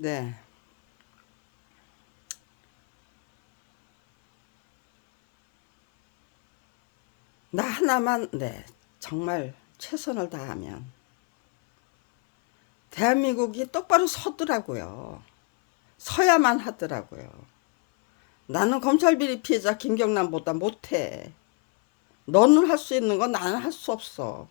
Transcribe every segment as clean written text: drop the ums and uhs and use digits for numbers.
네. 나 하나만, 네. 정말 최선을 다하면 대한민국이 똑바로 서더라고요. 서야만 하더라고요. 나는 검찰비리 피해자 김경란보다 못해. 너는 할 수 있는 건 나는 할 수 없어.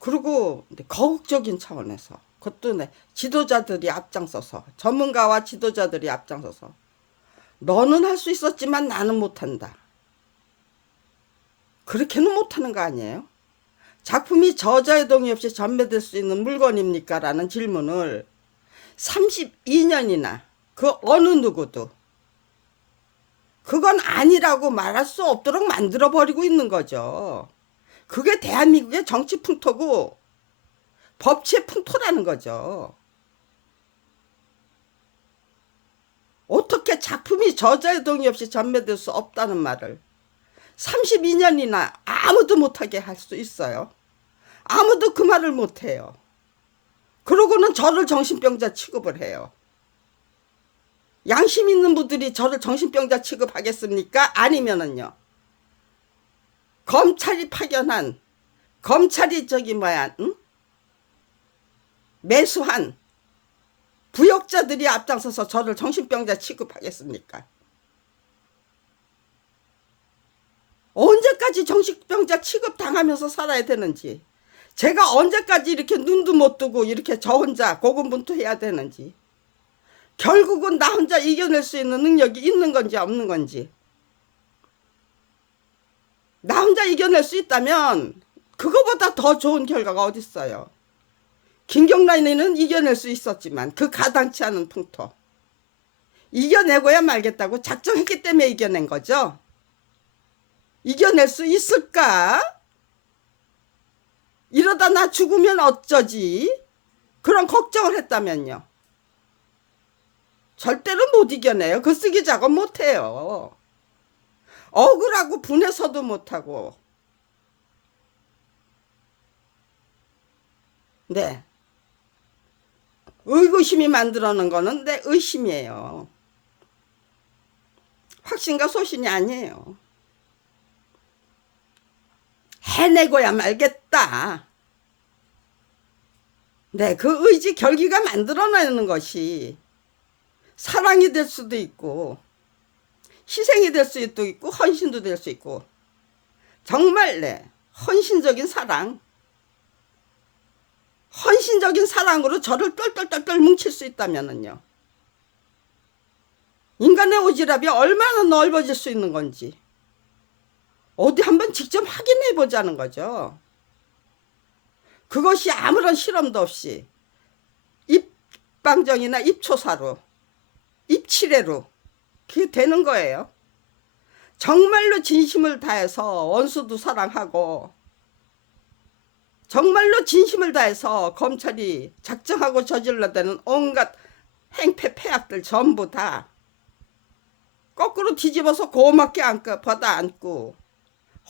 그리고 거국적인 차원에서 그것도 네, 지도자들이 앞장서서 전문가와 지도자들이 앞장서서 너는 할 수 있었지만 나는 못한다. 그렇게는 못하는 거 아니에요? 작품이 저자의 동의 없이 전매될 수 있는 물건입니까? 라는 질문을 32년이나 그 어느 누구도 그건 아니라고 말할 수 없도록 만들어버리고 있는 거죠. 그게 대한민국의 정치 풍토고 법치의 풍토라는 거죠. 어떻게 작품이 저자의 동의 없이 전매될 수 없다는 말을 32년이나 아무도 못하게 할 수 있어요. 아무도 그 말을 못해요. 그러고는 저를 정신병자 취급을 해요. 양심 있는 분들이 저를 정신병자 취급하겠습니까? 아니면은요. 검찰이 파견한, 검찰이 응? 매수한 부역자들이 앞장서서 저를 정신병자 취급하겠습니까? 언제까지 정신병자 취급당하면서 살아야 되는지, 제가 언제까지 이렇게 눈도 못 뜨고 이렇게 저 혼자 고군분투해야 되는지, 결국은 나 혼자 이겨낼 수 있는 능력이 있는 건지 없는 건지, 나 혼자 이겨낼 수 있다면 그거보다 더 좋은 결과가 어딨어요. 김경란이는 이겨낼 수 있었지만 그 가당치 않은 풍토 이겨내고야 말겠다고 작정했기 때문에 이겨낸 거죠. 이겨낼 수 있을까? 이러다 나 죽으면 어쩌지? 그런 걱정을 했다면요. 절대로 못 이겨내요. 그 쓰기 작업 못해요. 억울하고 분해서도 못하고. 네. 의구심이 만들어낸 거는 내 의심이에요. 확신과 소신이 아니에요. 해내고야 말겠다. 네, 그 의지 결기가 만들어내는 것이 사랑이 될 수도 있고 희생이 될 수도 있고 헌신도 될 수 있고 정말 네, 헌신적인 사랑 헌신적인 사랑으로 저를 똘똘똘똘 뭉칠 수 있다면은요. 인간의 오지랖이 얼마나 넓어질 수 있는 건지 어디 한번 직접 확인해 보자는 거죠. 그것이 아무런 실험도 없이 입방정이나 입초사로 입치레로 그게 되는 거예요. 정말로 진심을 다해서 원수도 사랑하고 정말로 진심을 다해서 검찰이 작정하고 저질러대는 온갖 행패 폐악들 전부 다 거꾸로 뒤집어서 고맙게 받아 안고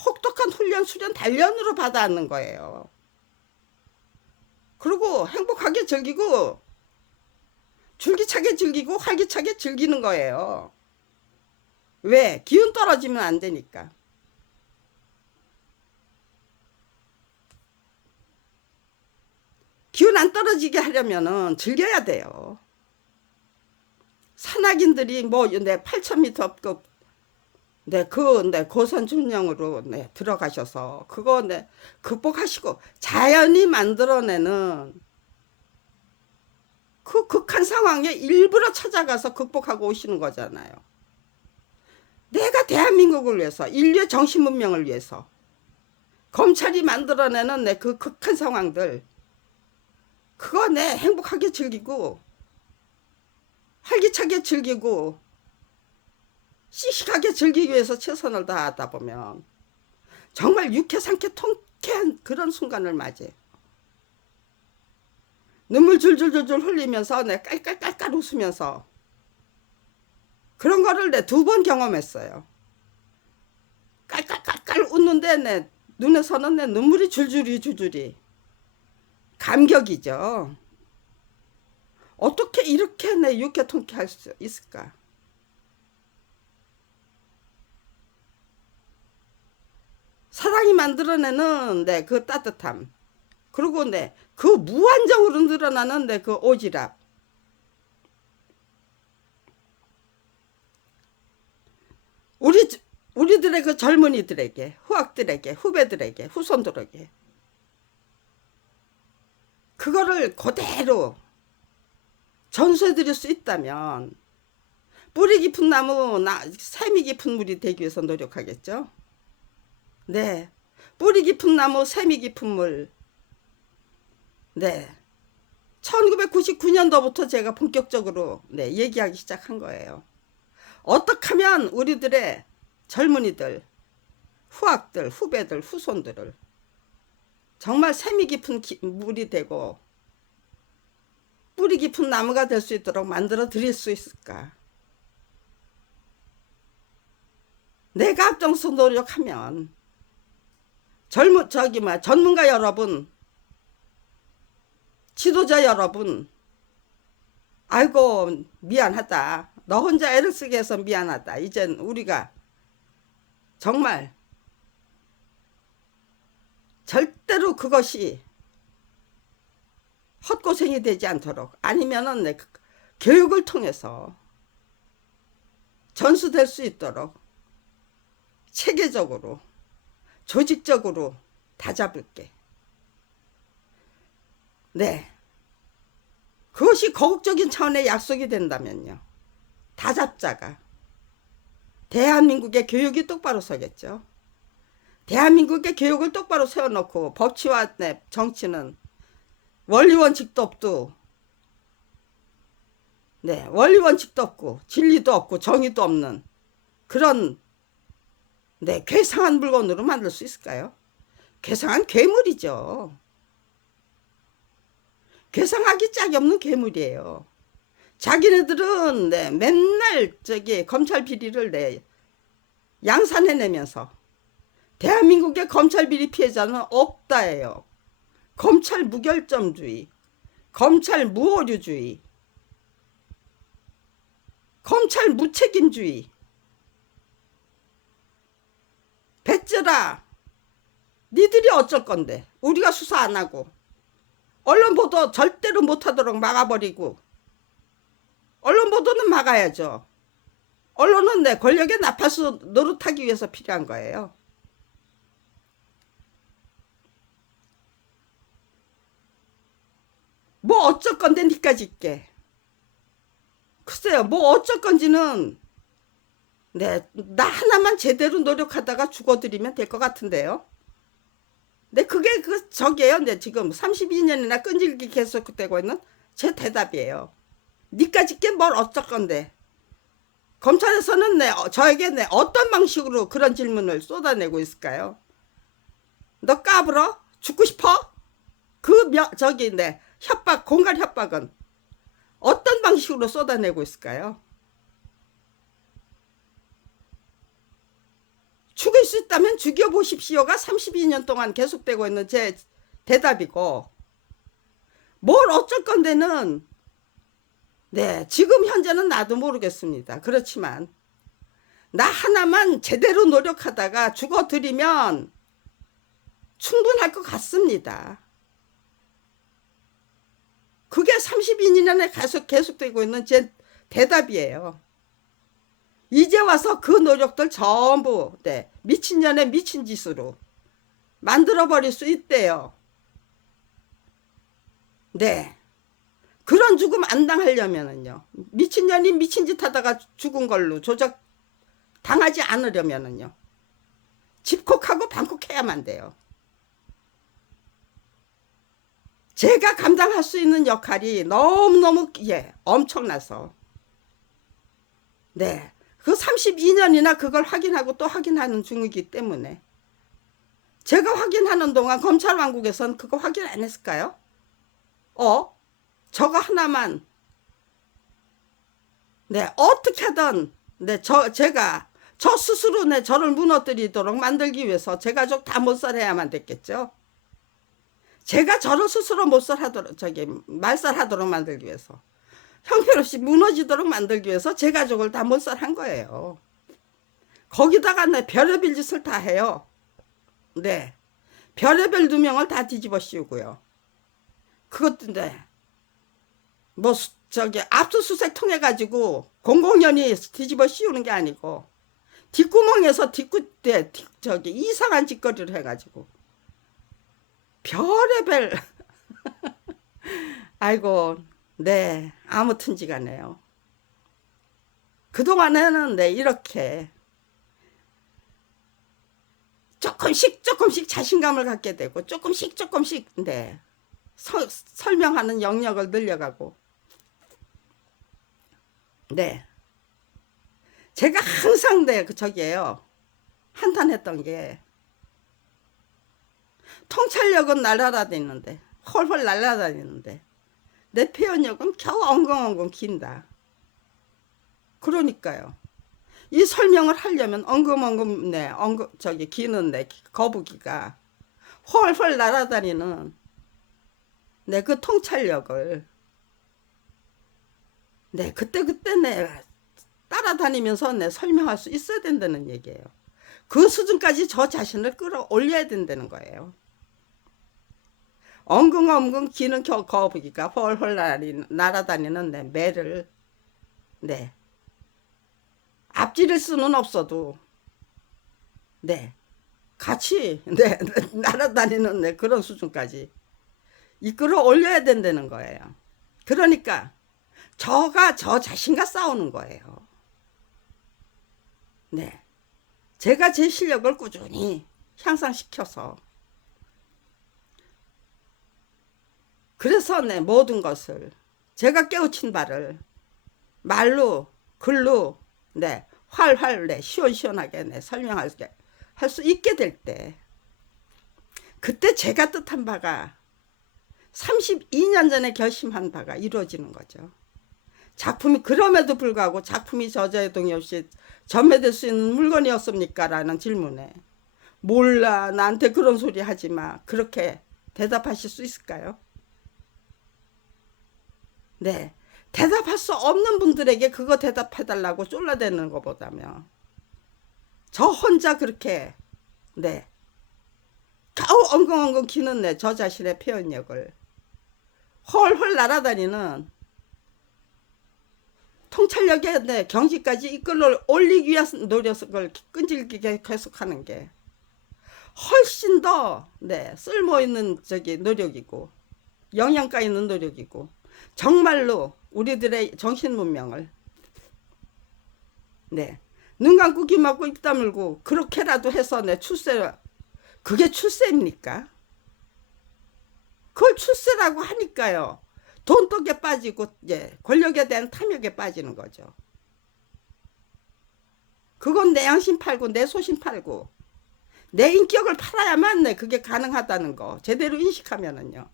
혹독한 훈련 수련 단련으로 받아 안는 거예요. 그리고 행복하게 즐기고 줄기차게 즐기고 활기차게 즐기는 거예요. 왜? 기운 떨어지면 안 되니까. 기운 안 떨어지게 하려면은 즐겨야 돼요. 산악인들이 뭐 8,000m급 고선 중령으로 들어가셔서 그거 극복하시고 자연이 만들어내는 그 극한 상황에 일부러 찾아가서 극복하고 오시는 거잖아요. 내가 대한민국을 위해서 인류의 정신 문명을 위해서 검찰이 만들어내는 그 극한 상황들 그거 행복하게 즐기고 활기차게 즐기고 씩씩하게 즐기기 위해서 최선을 다하다 보면 정말 유쾌 상쾌 통쾌한 그런 순간을 맞이해요. 눈물 줄줄줄줄 흘리면서 깔깔깔깔 웃으면서 그런 거를 2번 경험했어요. 깔깔깔깔 웃는데 눈에서는 눈물이 줄줄이 감격이죠. 어떻게 이렇게 내 육개통케 할 수 있을까? 사랑이 만들어내는 그 따뜻함, 그리고 그 무한정으로 늘어나는 그 오지랖. 우리들의 그 젊은이들에게, 후학들에게, 후배들에게, 후손들에게 그거를 그대로 전수해 드릴 수 있다면 뿌리 깊은 나무, 샘이 깊은 물이 되기 위해서 노력하겠죠. 네, 뿌리 깊은 나무, 샘이 깊은 물. 네, 1999년도부터 제가 본격적으로 얘기하기 시작한 거예요. 어떻게 하면 우리들의 젊은이들, 후학들, 후배들, 후손들을 정말 샘이 깊은 물이 되고 뿌리 깊은 나무가 될 수 있도록 만들어 드릴 수 있을까? 내가 앞장서 노력하면 전문가 여러분, 지도자 여러분, 아이고 미안하다, 너 혼자 애를 쓰게 해서 미안하다, 이젠 우리가 정말 절대로 그것이 헛고생이 되지 않도록, 아니면은 교육을 통해서 전수될 수 있도록 체계적으로 조직적으로 다잡을게. 네, 그것이 거국적인 차원의 약속이 된다면요, 다잡자가 대한민국의 교육이 똑바로 서겠죠. 대한민국의 교육을 똑바로 세워놓고 법치와 정치는 원리원칙도 없고, 원리원칙도 없고 진리도 없고 정의도 없는 그런 괴상한 물건으로 만들 수 있을까요? 괴상한 괴물이죠. 괴상하기 짝이 없는 괴물이에요. 자기네들은 맨날 검찰 비리를 양산해내면서 대한민국의 검찰 비리 피해자는 없다예요. 검찰 무결점주의, 검찰 무오류주의, 검찰 무책임주의. 배째라, 니들이 어쩔 건데? 우리가 수사 안 하고 언론 보도 절대로 못하도록 막아버리고, 언론 보도는 막아야죠. 언론은 권력의 나팔수 노릇하기 위해서 필요한 거예요. 뭐 어쩔 건데 니까지 있게. 글쎄요, 뭐 어쩔 건지는 나 하나만 제대로 노력하다가 죽어드리면 될 것 같은데요. 그게 저게요. 지금 32년이나 끈질기게 계속되고 있는 제 대답이에요. 니까지 있게 뭘 어쩔 건데. 검찰에서는 저에게 어떤 방식으로 그런 질문을 쏟아내고 있을까요? 너 까불어? 죽고 싶어? 협박, 공갈 협박은 어떤 방식으로 쏟아내고 있을까요? 죽일 수 있다면 죽여보십시오가 32년 동안 계속되고 있는 제 대답이고, 뭘 어쩔 건데는 지금 현재는 나도 모르겠습니다. 그렇지만 나 하나만 제대로 노력하다가 죽어드리면 충분할 것 같습니다. 그게 32년에 계속되고 있는 제 대답이에요. 이제 와서 그 노력들 전부 미친년의 미친 짓으로 만들어버릴 수 있대요. 그런 죽음 안 당하려면은요, 미친년이 미친 짓 하다가 죽은 걸로 조작 당하지 않으려면은요, 집콕하고 방콕해야만 돼요. 제가 감당할 수 있는 역할이 너무너무 엄청나서 그 32년이나 그걸 확인하고 또 확인하는 중이기 때문에, 제가 확인하는 동안 검찰 왕국에선 그거 확인 안 했을까요? 저거 하나만 어떻게 하든 제가 저 스스로 저를 무너뜨리도록 만들기 위해서 제 가족 다 못살해야만 됐겠죠. 제가 저를 스스로 말살하도록 만들기 위해서 형편없이 무너지도록 만들기 위해서 제 가족을 다 몰살한 거예요. 거기다가 내 별의별 짓을 다 해요. 네, 별의별 누명을 다 뒤집어 씌우고요. 그것도 뭐 저기 압수수색 통해 가지고 공공연히 뒤집어 씌우는 게 아니고 뒷구멍에서 저기 이상한 짓거리를 해가지고 별의별 아이고 네 아무튼지간에요. 그동안에는 네 이렇게 조금씩 자신감을 갖게 되고 조금씩 네 설명하는 영역을 늘려가고 네 제가 항상 저기에요 한탄했던 게 통찰력은 날아다니는데 헐헐 날아다니는데 내 표현력은 겨우 엉엉엉엉 긴다. 그러니까요. 이 설명을 하려면 엉금엉금 저기 기는 거북이가 헐헐 날아다니는 그 통찰력을 그때 따라다니면서 설명할 수 있어야 된다는 얘기예요. 그 수준까지 저 자신을 끌어올려야 된다는 거예요. 엉금엉금 기는 거북이가 헐헐 날아다니는 매를 앞지를 수는 없어도 같이 날아다니는 그런 수준까지 이끌어 올려야 된다는 거예요. 그러니까 저가 저 자신과 싸우는 거예요. 제가 제 실력을 꾸준히 향상시켜서 그래서 모든 것을 제가 깨우친 바를 말로 글로 활활 시원시원하게 설명할 수 있게 될 때 그때 제가 뜻한 바가 32년 전에 결심한 바가 이루어지는 거죠. 작품이 그럼에도 불구하고 작품이 저자의 동의 없이 전매될 수 있는 물건이었습니까? 라는 질문에 몰라 나한테 그런 소리 하지마 그렇게 대답하실 수 있을까요? 대답할 수 없는 분들에게 그거 대답해달라고 쫄라대는 것보다면 저 혼자 그렇게 겨우 엉엉엉엉 기는 저 자신의 표현력을 헐헐 날아다니는 통찰력의 경지까지 이끌어 올리기 위한 노력을 끈질기게 계속하는 게 훨씬 더 쓸모있는 노력이고 영양가 있는 노력이고 정말로 우리들의 정신문명을 눈 감고 귀 막고 입 다물고 그렇게라도 해서 그게 출세입니까? 그걸 출세라고 하니까요. 돈독에 빠지고 권력에 대한 탐욕에 빠지는 거죠. 그건 내 양심 팔고 내 소신 팔고 내 인격을 팔아야만 그게 가능하다는 거 제대로 인식하면은요.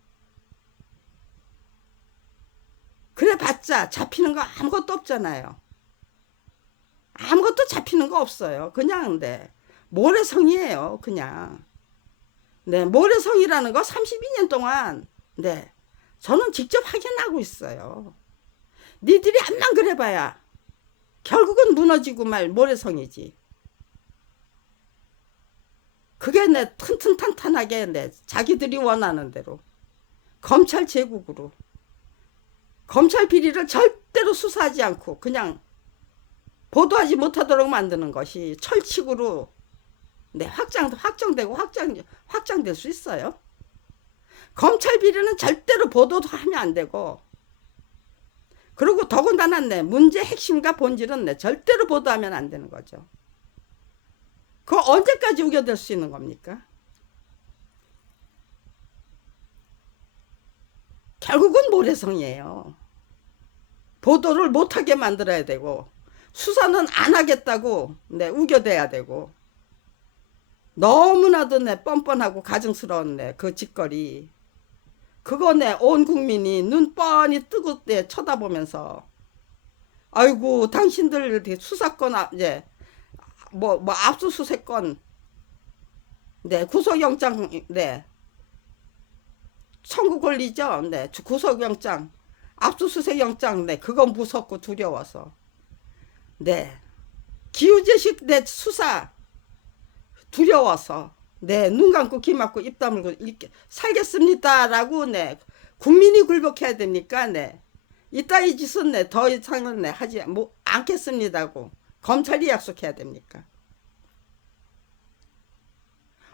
그래봤자 잡히는 거 아무것도 없잖아요. 아무것도 잡히는 거 없어요. 그냥 모래성이에요. 그냥 모래성이라는 거 32년 동안 저는 직접 확인하고 있어요. 니들이 암만 그래봐야 결국은 무너지고 말 모래성이지. 그게 튼튼탄탄하게 자기들이 원하는 대로 검찰 제국으로 검찰 비리를 절대로 수사하지 않고 그냥 보도하지 못하도록 만드는 것이 철칙으로 확정되고 확장될 수 있어요. 검찰 비리는 절대로 보도도 하면 안 되고 그리고 더군다나 문제 핵심과 본질은 절대로 보도하면 안 되는 거죠. 그거 언제까지 우겨댈 수 있는 겁니까? 결국은 모래성이에요. 보도를 못하게 만들어야 되고 수사는 안 하겠다고 우겨대야 되고 너무나도 뻔뻔하고 가증스러운 그 짓거리 그거 온 국민이 눈 뻔히 뜨고 쳐다보면서 아이고 당신들 수사권 뭐 압수수색권 구속영장 청구 권리죠. 구속영장 압수수색 영장 네 그거 무섭고 두려워서 네 기우제식 내 수사 두려워서 네 눈 감고 귀 막고 입 다물고 이렇게 살겠습니다라고 네 국민이 굴복해야 됩니까? 네 이따위 짓은 네 더 이상은 네 하지 뭐 않겠습니다고 검찰이 약속해야 됩니까?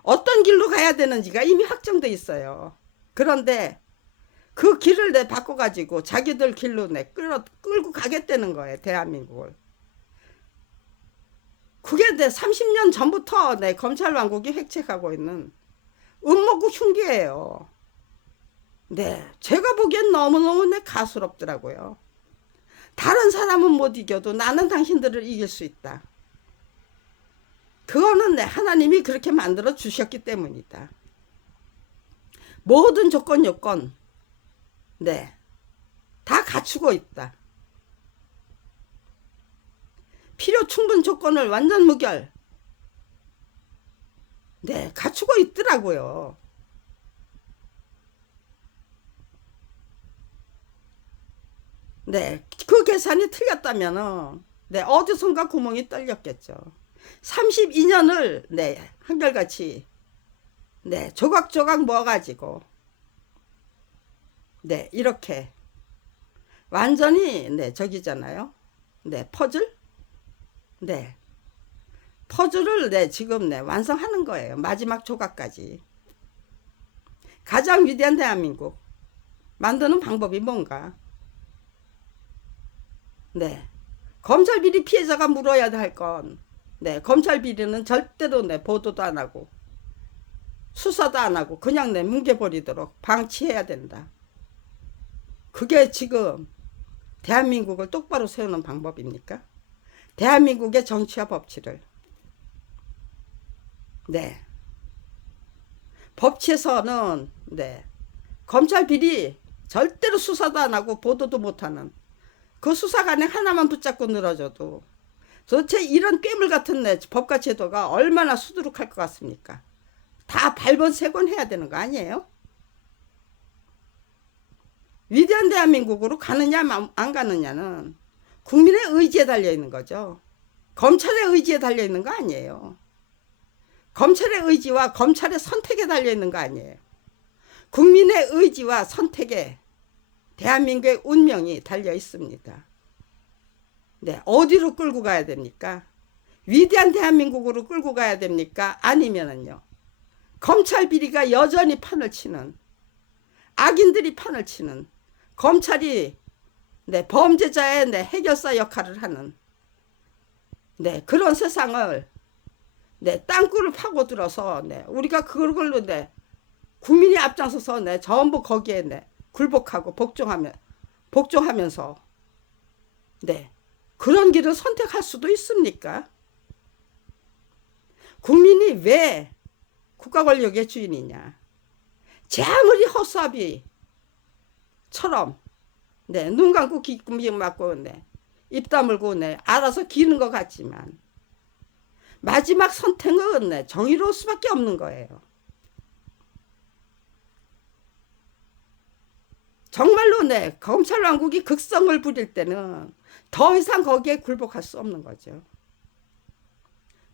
어떤 길로 가야 되는지가 이미 확정돼 있어요. 그런데 그 길을 내 바꿔가지고 자기들 길로 내 끌고 가겠다는 거예요. 대한민국을. 그게 내 30년 전부터 내 검찰 왕국이 획책하고 있는 음모고 흉기예요. 네, 제가 보기엔 너무너무 내 가스럽더라고요. 다른 사람은 못 이겨도 나는 당신들을 이길 수 있다. 그거는 내 하나님이 그렇게 만들어 주셨기 때문이다. 모든 조건 요건 네, 다 갖추고 있다. 필요 충분 조건을 완전 무결 네, 갖추고 있더라고요. 네, 그 계산이 틀렸다면 네, 어디선가 구멍이 뚫렸겠죠. 32년을 네, 한결같이 네, 조각조각 모아가지고 네, 이렇게 완전히 네, 저기잖아요. 네, 퍼즐? 네. 퍼즐을 네, 지금 네, 완성하는 거예요. 마지막 조각까지. 가장 위대한 대한민국 만드는 방법이 뭔가? 네. 검찰 비리 피해자가 물어야 할 건, 네. 검찰 비리는 절대로 네, 보도도 안 하고, 수사도 안 하고, 그냥 내 뭉개버리도록 방치해야 된다. 그게 지금 대한민국을 똑바로 세우는 방법입니까? 대한민국의 정치와 법치를. 네. 법치에서는, 네. 검찰 비리 절대로 수사도 안 하고, 보도도 못 하는 그 수사관에 하나만 붙잡고 늘어져도 도대체 이런 괴물 같은 법과 제도가 얼마나 수두룩할 것 같습니까? 다 발본색원 해야 되는 거 아니에요? 위대한 대한민국으로 가느냐 안 가느냐는 국민의 의지에 달려 있는 거죠. 검찰의 의지에 달려 있는 거 아니에요. 검찰의 의지와 검찰의 선택에 달려 있는 거 아니에요. 국민의 의지와 선택에 대한민국의 운명이 달려 있습니다. 네, 어디로 끌고 가야 됩니까? 위대한 대한민국으로 끌고 가야 됩니까? 아니면은요, 검찰 비리가 여전히 판을 치는, 악인들이 판을 치는, 검찰이 네, 범죄자의 네, 해결사 역할을 하는 네, 그런 세상을 네, 땅굴을 파고들어서 네, 우리가 그걸로 네, 국민이 앞장서서 네, 전부 거기에 네, 굴복하고 복종하면서 네, 그런 길을 선택할 수도 있습니까? 국민이 왜 국가 권력의 주인이냐? 제 아무리 허수아비처럼 네, 눈 감고 귀 막고 네, 입 다물고 네, 알아서 기는 것 같지만 마지막 선택은 네, 정의로울 수밖에 없는 거예요. 정말로 네, 검찰 왕국이 극성을 부릴 때는 더 이상 거기에 굴복할 수 없는 거죠.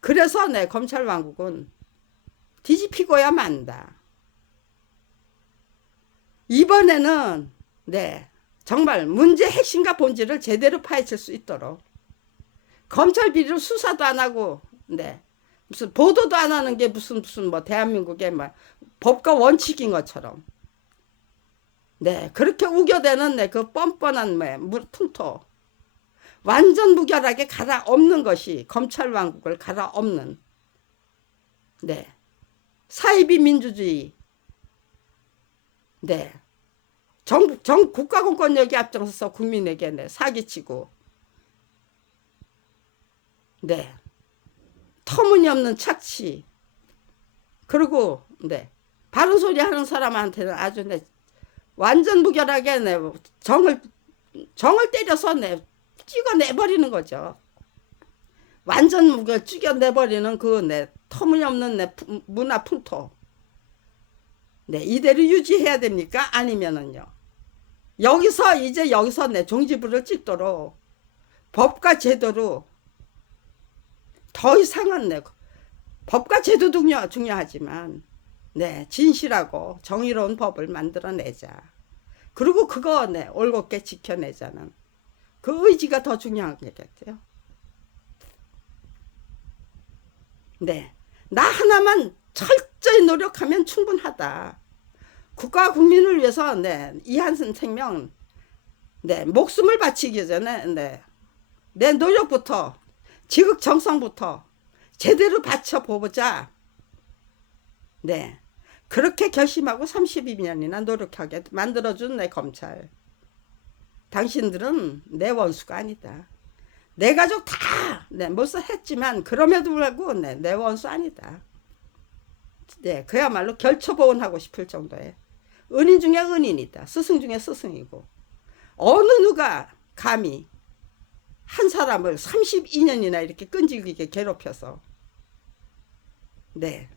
그래서 네, 검찰 왕국은 뒤집히고야 만다. 이번에는 네, 정말 문제 핵심과 본질을 제대로 파헤칠 수 있도록 검찰 비리로 수사도 안 하고 네, 무슨 보도도 안 하는 게 무슨 뭐 대한민국의 뭐 법과 원칙인 것처럼 네, 그렇게 우겨대는 네, 그 뻔뻔한 풍토 완전 무결하게 갈아엎는 것이 검찰 왕국을 갈아엎는 네, 사이비 민주주의 네, 국가 공권력이 앞장서서 국민에게 네, 사기치고 네, 터무니없는 착취 그리고 네, 바른 소리 하는 사람한테는 아주 네, 완전 무결하게 네, 정을 때려서 네, 찍어내버리는 거죠. 완전 무결 찍어내버리는 그 네, 터무니없는 네, 문화 풍토 네, 이대로 유지해야 됩니까? 아니면은요, 여기서 내 종지부를 찍도록 법과 제도로 더 이상은 내 법과 제도도 중요하지만 네 진실하고 정의로운 법을 만들어내자. 그리고 그거 네 올곧게 지켜내자는 그 의지가 더 중요한 것 같아요. 네, 나 하나만 철저히 노력하면 충분하다. 국가와 국민을 위해서 네, 이 한 생명 네, 목숨을 바치기 전에 네, 내 노력부터 지극정성부터 제대로 바쳐보자. 네, 그렇게 결심하고 32년이나 노력하게 만들어준 내 검찰. 당신들은 내 원수가 아니다. 내 가족 다 네, 몰살했지만 그럼에도 불구하고 네, 내 원수 아니다. 네, 그야말로 결초보온하고 싶을 정도의 은인 중에 은인이다. 스승 중에 스승이고 어느 누가 감히 한 사람을 32년이나 이렇게 끈질기게 괴롭혀서 네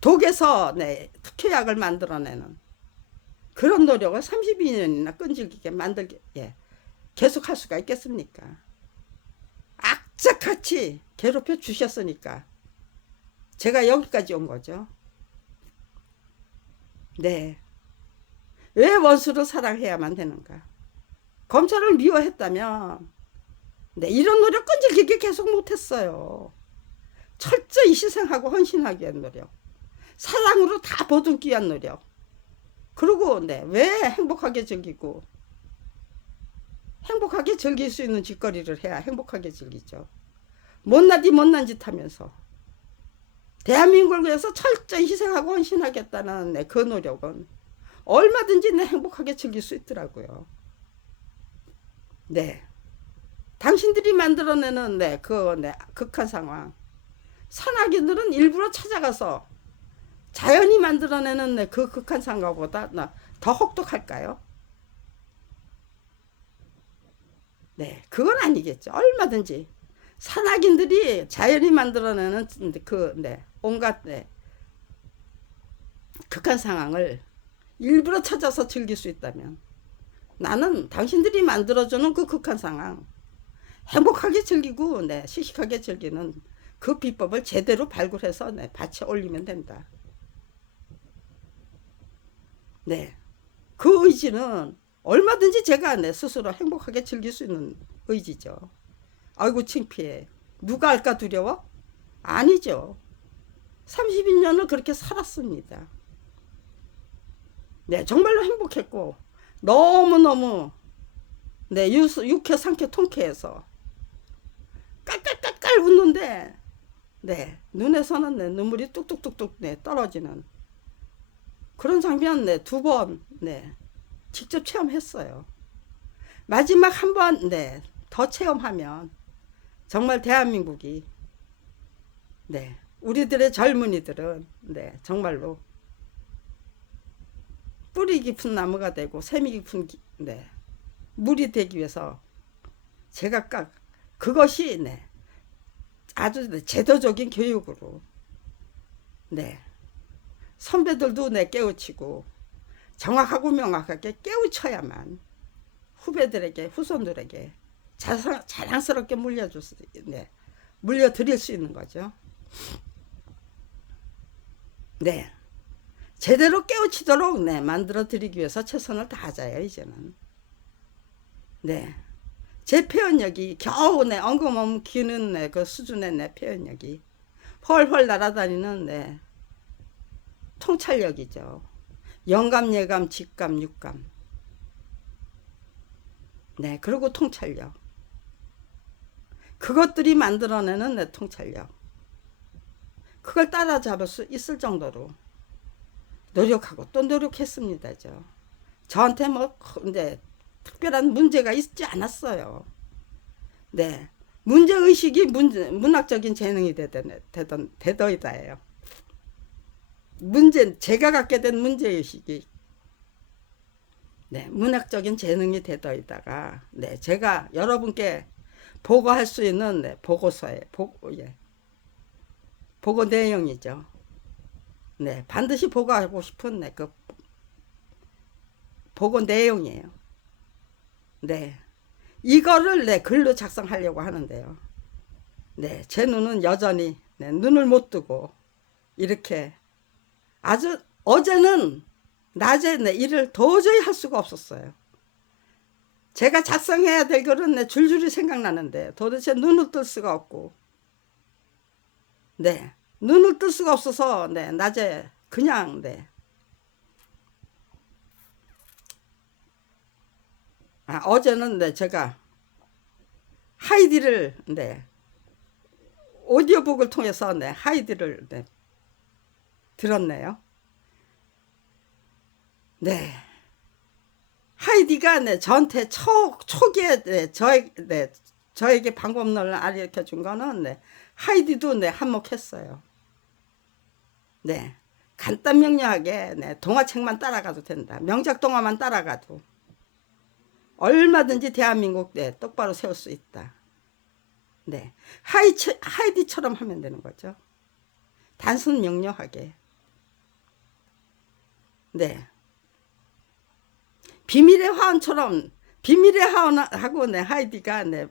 독에서 네, 특효약을 만들어내는 그런 노력을 32년이나 끈질기게 만들게 예, 계속할 수가 있겠습니까? 악착같이 괴롭혀 주셨으니까 제가 여기까지 온 거죠. 네. 왜 원수를 사랑해야만 되는가? 검찰을 미워했다면 네, 이런 노력 끈질기게 계속 못했어요. 철저히 희생하고 헌신하기 위한 노력. 사랑으로 다 보듬기 위한 노력. 그리고 네, 왜 행복하게 즐기고 행복하게 즐길 수 있는 짓거리를 해야 행복하게 즐기죠. 못난 짓 하면서 대한민국을 위해서 철저히 희생하고 헌신하겠다는 네, 그 노력은 얼마든지 네, 행복하게 즐길 수 있더라고요. 네, 당신들이 만들어내는 네, 그 네, 극한 상황. 산악인들은 일부러 찾아가서 자연이 만들어내는 네, 그 극한 상황보다 더 혹독할까요? 네, 그건 아니겠죠. 얼마든지 산악인들이 자연이 만들어내는 그 네, 온갖 네, 극한 상황을 일부러 찾아서 즐길 수 있다면 나는 당신들이 만들어주는 그 극한 상황 행복하게 즐기고 네, 씩씩하게 즐기는 그 비법을 제대로 발굴해서 네, 받쳐 올리면 된다. 네, 그 의지는 얼마든지 제가 내 스스로 행복하게 즐길 수 있는 의지죠. 아이고 창피해. 누가 알까 두려워? 아니죠. 32년을 그렇게 살았습니다. 네, 정말로 행복했고 너무너무 네, 유쾌 상쾌 통쾌해서 깔깔깔깔 웃는데 네, 눈에서는 네, 눈물이 뚝뚝뚝뚝 네, 떨어지는 그런 장면 네, 두 번 네, 직접 체험했어요. 마지막 한 번 네, 더 체험하면 정말 대한민국이 네, 우리들의 젊은이들은 네, 정말로 뿌리 깊은 나무가 되고 샘이 깊은 네, 물이 되기 위해서 제가 그것이 네, 아주 제도적인 교육으로 네, 선배들도 내 깨우치고 정확하고 명확하게 깨우쳐야만 후배들에게 후손들에게 자랑스럽게 네, 물려드릴 수 있는 거죠. 네, 제대로 깨우치도록 네, 만들어 드리기 위해서 최선을 다하자요. 이제는 네, 제 표현력이 겨우 네, 엉금엉기는 네, 그 수준의 내 표현력이 헐헐 날아다니는 네, 통찰력이죠. 영감, 예감, 직감, 육감. 네, 그리고 통찰력. 그것들이 만들어내는 내 통찰력. 그걸 따라잡을 수 있을 정도로 노력하고 또 노력했습니다. 저한테 뭐 이제 특별한 문제가 있지 않았어요. 네, 문제 의식이 문학적인 재능이 되더이다예요. 제가 갖게 된 문제 의식이 네, 문학적인 재능이 되더이다가 네, 제가 여러분께 보고할 수 있는 네, 보고 내용이죠. 네, 반드시 보고하고 싶은 네, 보고 내용이에요. 네. 이거를 내 글로 작성하려고 하는데요. 네. 제 눈은 여전히 네, 눈을 못 뜨고 이렇게 아주 어제는 낮에 내 일을 도저히 할 수가 없었어요. 제가 작성해야 될 글은 내 줄줄이 생각나는데 도대체 눈을 뜰 수가 없고 네. 눈을 뜰 수가 없어서 네, 낮에 그냥 네. 어제는 네, 제가 하이디를 네, 오디오북을 통해서 네, 하이디를 네, 들었네요. 네. 하이디가 네, 저한테 초기에 네, 저에게 방법론을 알려줘 준 거는 네, 하이디도 네, 한몫했어요. 네. 간단 명료하게 네, 동화책만 따라가도 된다. 명작 동화만 따라가도 얼마든지 대한민국 네, 똑바로 세울 수 있다. 네. 하이디처럼 하면 되는 거죠. 단순 명료하게. 네. 비밀의 화원처럼 비밀의 화원하고 네, 하이디가 네,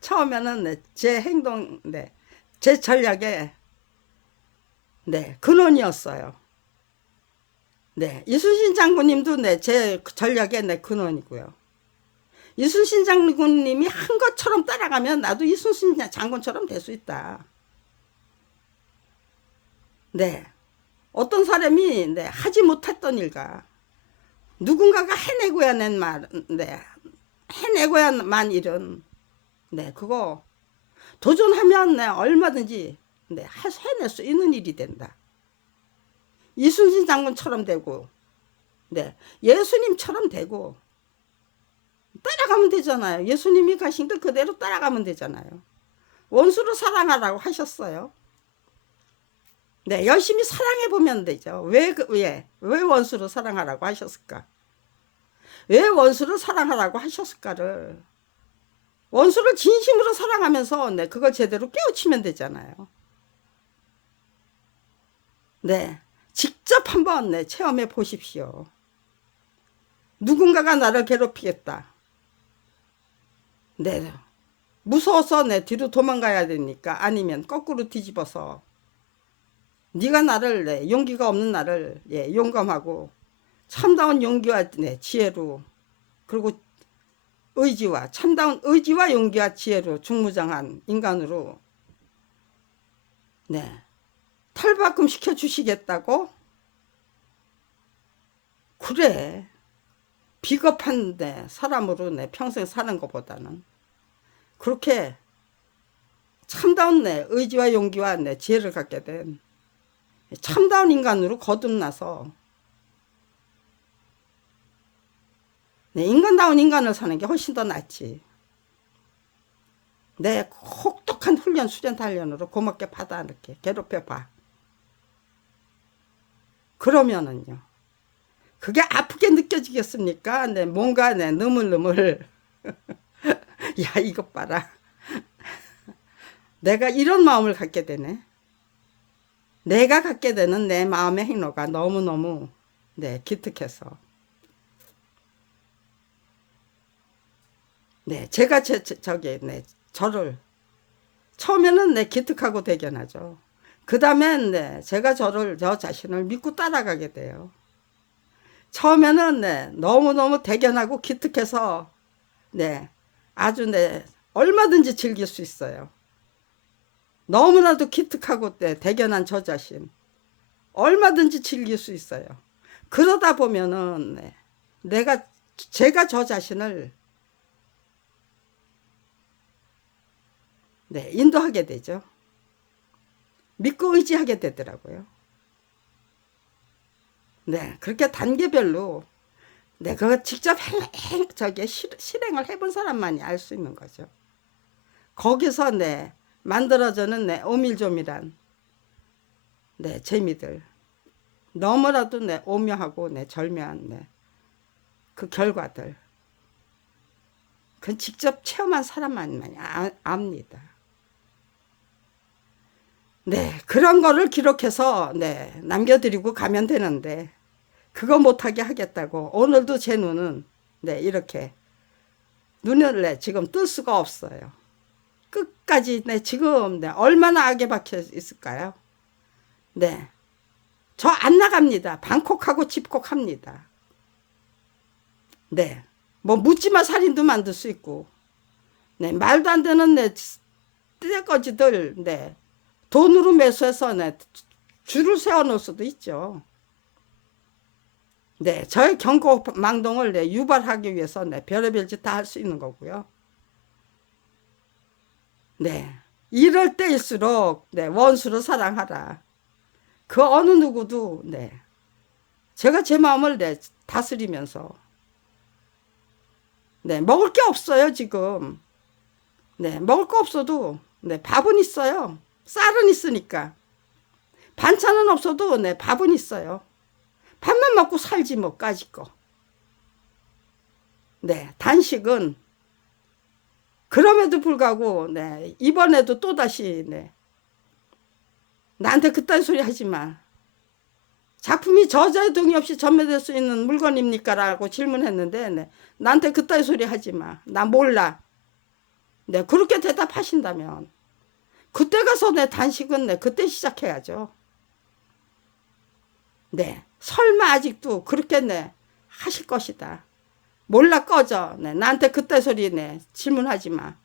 처음에는 네, 제 행동 네, 제 전략의 네, 근원이었어요. 네. 이순신 장군님도 네, 제 전략의 네, 근원이고요. 이순신 장군님이 한 것처럼 따라가면 나도 이순신 장군처럼 될 수 있다. 네. 어떤 사람이 네, 하지 못했던 일과 누군가가 해내고야 네, 해내고야만 일은 네, 그거 도전하면 네, 얼마든지 네, 해낼 수 있는 일이 된다. 이순신 장군처럼 되고 네, 예수님처럼 되고 따라가면 되잖아요. 예수님이 가신 걸 그대로 따라가면 되잖아요. 원수를 사랑하라고 하셨어요. 네, 열심히 사랑해 보면 되죠. 왜 원수를 사랑하라고 하셨을까? 왜 원수를 사랑하라고 하셨을까를 원수를 진심으로 사랑하면서 네, 그걸 제대로 깨우치면 되잖아요. 네, 직접 한번 네, 체험해 보십시오. 누군가가 나를 괴롭히겠다. 네, 무서워서 내 뒤로 도망가야 되니까 아니면 거꾸로 뒤집어서 네가 나를 네, 용기가 없는 나를 예, 용감하고 참다운 용기와 네, 지혜로 그리고 의지와 참다운 의지와 용기와 지혜로 중무장한 인간으로 네, 탈바꿈 시켜 주시겠다고? 그래. 비겁한 네, 사람으로 내 평생 사는 것보다는 그렇게 참다운 내 의지와 용기와 내 지혜를 갖게 된 참다운 인간으로 거듭나서 네, 인간다운 인간을 사는 게 훨씬 더 낫지. 내 혹독한 훈련 수련 단련으로 고맙게 받아 이렇게 괴롭혀 봐. 그러면은요. 그게 아프게 느껴지겠습니까? 네, 뭔가 네, 느물느물 야 이것 봐라. 내가 이런 마음을 갖게 되네. 내가 갖게 되는 내 마음의 행로가 너무너무 네, 기특해서 네, 제가 네, 저를 처음에는 네, 기특하고 대견하죠. 그 다음엔 네, 제가 저 자신을 믿고 따라가게 돼요. 처음에는 네, 너무너무 대견하고 기특해서 네, 아주 네, 얼마든지 즐길 수 있어요. 너무나도 기특하고 네, 대견한 저 자신 얼마든지 즐길 수 있어요. 그러다 보면은 네, 제가 저 자신을 네, 인도하게 되죠. 믿고 의지하게 되더라고요. 네, 그렇게 단계별로 네, 그거 직접 실행을 해본 사람만이 알 수 있는 거죠. 거기서 네, 만들어지는 네, 오밀조밀한 네, 재미들 너무나도 네, 오묘하고 네, 절묘한 네, 그 결과들 그건 직접 체험한 사람만이 압니다. 네, 그런 거를 기록해서 네, 남겨드리고 가면 되는데 그거 못하게 하겠다고 오늘도 제 눈은 네 이렇게 눈을 지금 뜰 수가 없어요. 끝까지 지금 얼마나 악에 박혀 있을까요? 네, 저 안 나갑니다. 방콕하고 집콕합니다. 네, 뭐 묻지마 살인도 만들 수 있고, 네 말도 안 되는 떼거지들 돈으로 매수해서 줄을 세워놓을 수도 있죠. 네, 저의 경고망동을 유발하기 위해서 별의별 짓 다 할 수 있는 거고요. 네, 이럴 때일수록 원수를 사랑하라. 그 어느 누구도 제가 제 마음을 다스리면서 먹을 게 없어요 지금. 먹을 거 없어도 밥은 있어요. 쌀은 있으니까. 반찬은 없어도 밥은 있어요. 밥만 먹고 살지 뭐까짓 거. 단식은 그럼에도 불구하고 이번에도 또다시 나한테 그딴 소리 하지 마. 작품이 저자의 동의 없이 전매될 수 있는 물건입니까? 라고 질문했는데 나한테 그딴 소리 하지 마. 나 몰라. 그렇게 대답하신다면 그때 가서 단식은 그때 시작해야죠. 설마 아직도 그렇게 하실 것이다. 몰라 꺼져. 나한테 그딴 소리 질문하지 마.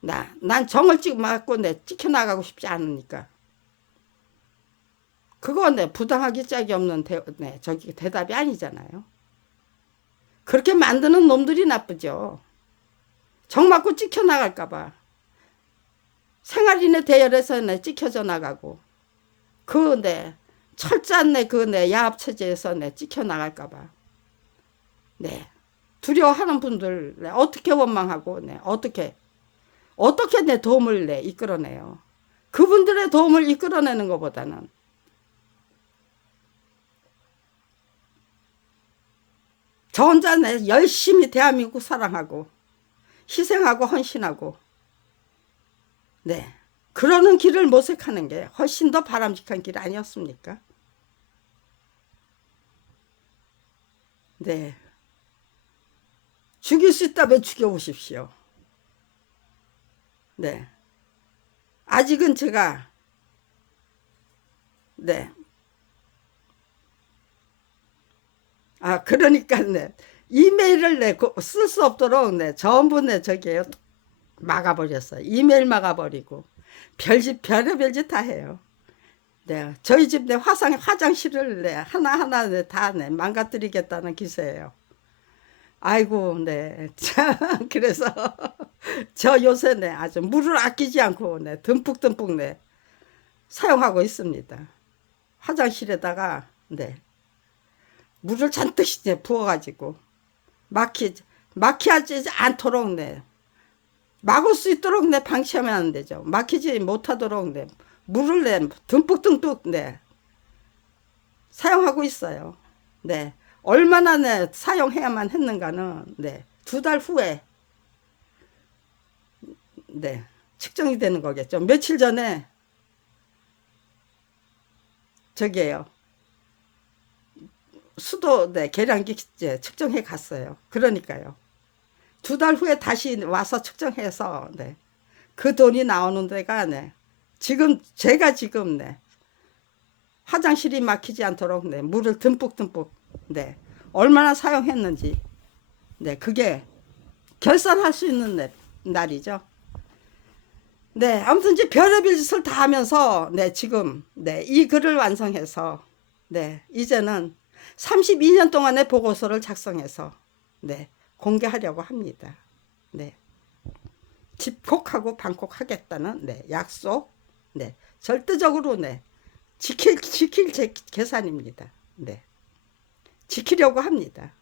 난 정을 맞고 찍혀나가고 싶지 않으니까. 그거 부당하기 짝이 없는 저기 대답이 아니잖아요. 그렇게 만드는 놈들이 나쁘죠. 정 맞고 찍혀나갈까봐. 생활인의 대열에서 찍혀져 나가고 그 철저한 그 야합체제에서 찍혀나갈까봐. 두려워하는 분들 어떻게 원망하고 어떻게 내 도움을 이끌어내요. 그분들의 도움을 이끌어내는 것보다는 저 혼자 열심히 대한민국 사랑하고 희생하고 헌신하고 그러는 길을 모색하는 게 훨씬 더 바람직한 길 아니었습니까? 죽일 수 있다면 죽여보십시오. 아직은 제가 그러니까 이메일을 쓸 수 없도록 전부 저기에요 막아버렸어요. 이메일 막아버리고 별의별 짓 다 해요. 저희 집 화장실을 하나하나 다 망가뜨리겠다는 기세예요. 아이고 참 그래서 저 요새 아주 물을 아끼지 않고 듬뿍듬뿍 사용하고 있습니다. 화장실에다가 물을 잔뜩 부어가지고 막히지 않도록 막을 수 있도록 방치하면 안 되죠. 막히지 못하도록 물을 듬뿍듬뿍 사용하고 있어요. 얼마나 사용해야만 했는가는 2달 후에 측정이 되는 거겠죠. 며칠 전에 저기에요. 수도 계량기 측정해 갔어요. 그러니까요. 2달 후에 다시 와서 측정해서 그 돈이 나오는 데가 제가 지금 화장실이 막히지 않도록 물을 듬뿍듬뿍 얼마나 사용했는지 그게 결산할 수 있는 날이죠. 아무튼 이제 별의별 짓을 다 하면서 지금 이 글을 완성해서 이제는 32년 동안의 보고서를 작성해서 공개하려고 합니다. 집콕하고 방콕하겠다는 약속 절대적으로 지킬 계산입니다. 지키려고 합니다.